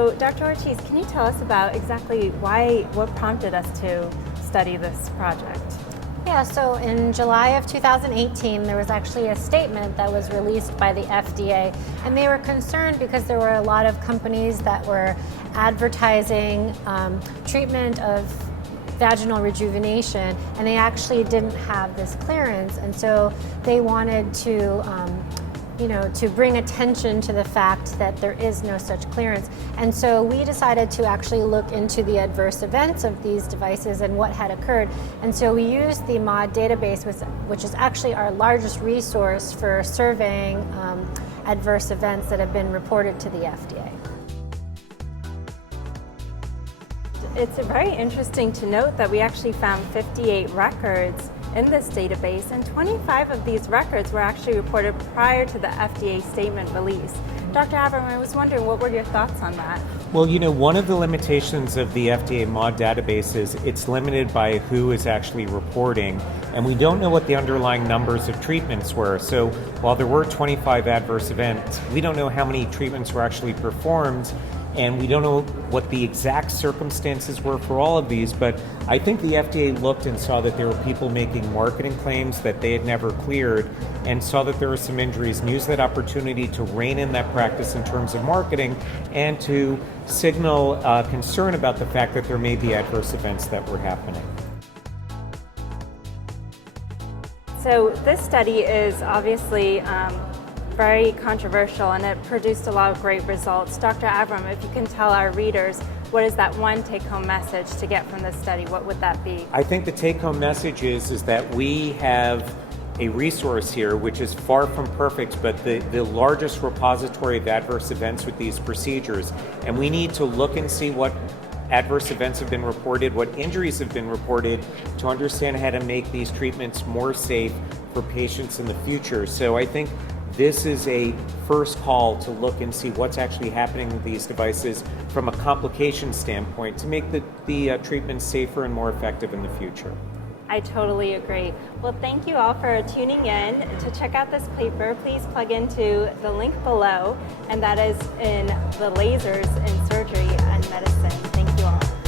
So Dr. Ortiz, can you tell us about exactly what prompted us to study this project? Yeah, so in July of 2018, there was actually a statement that was released by the FDA, and they were concerned because there were a lot of companies that were advertising treatment of vaginal rejuvenation, and they actually didn't have this clearance, and so they wanted to to bring attention to the fact that there is no such clearance. And so we decided to actually look into the adverse events of these devices and what had occurred. And so we used the MAUDE database, which is actually our largest resource for surveying adverse events that have been reported to the FDA. It's very interesting to note that we actually found 58 records in this database, and 25 of these records were actually reported prior to the FDA statement release. Dr. Avram, I was wondering, what were your thoughts on that? Well, one of the limitations of the FDA MAUDE database is it's limited by who is actually reporting, and we don't know what the underlying numbers of treatments were. So while there were 25 adverse events, we don't know how many treatments were actually performed, and we don't know what the exact circumstances were for all of these, but I think the FDA looked and saw that there were people making marketing claims that they had never cleared, and saw that there were some injuries, and used that opportunity to rein in that practice in terms of marketing and to signal concern about the fact that there may be adverse events that were happening. So this study is obviously very controversial, and it produced a lot of great results. Dr. Avram, if you can tell our readers, what is that one take-home message to get from this study? What would that be? I think the take-home message is that we have a resource here which is far from perfect, but the largest repository of adverse events with these procedures. And we need to look and see what adverse events have been reported, what injuries have been reported, to understand how to make these treatments more safe for patients in the future. So I think this is a first call to look and see what's actually happening with these devices from a complication standpoint to make the treatment safer and more effective in the future. I totally agree. Well, thank you all for tuning in. To check out this paper, please plug into the link below, and that is in the lasers in surgery and medicine. Thank you all.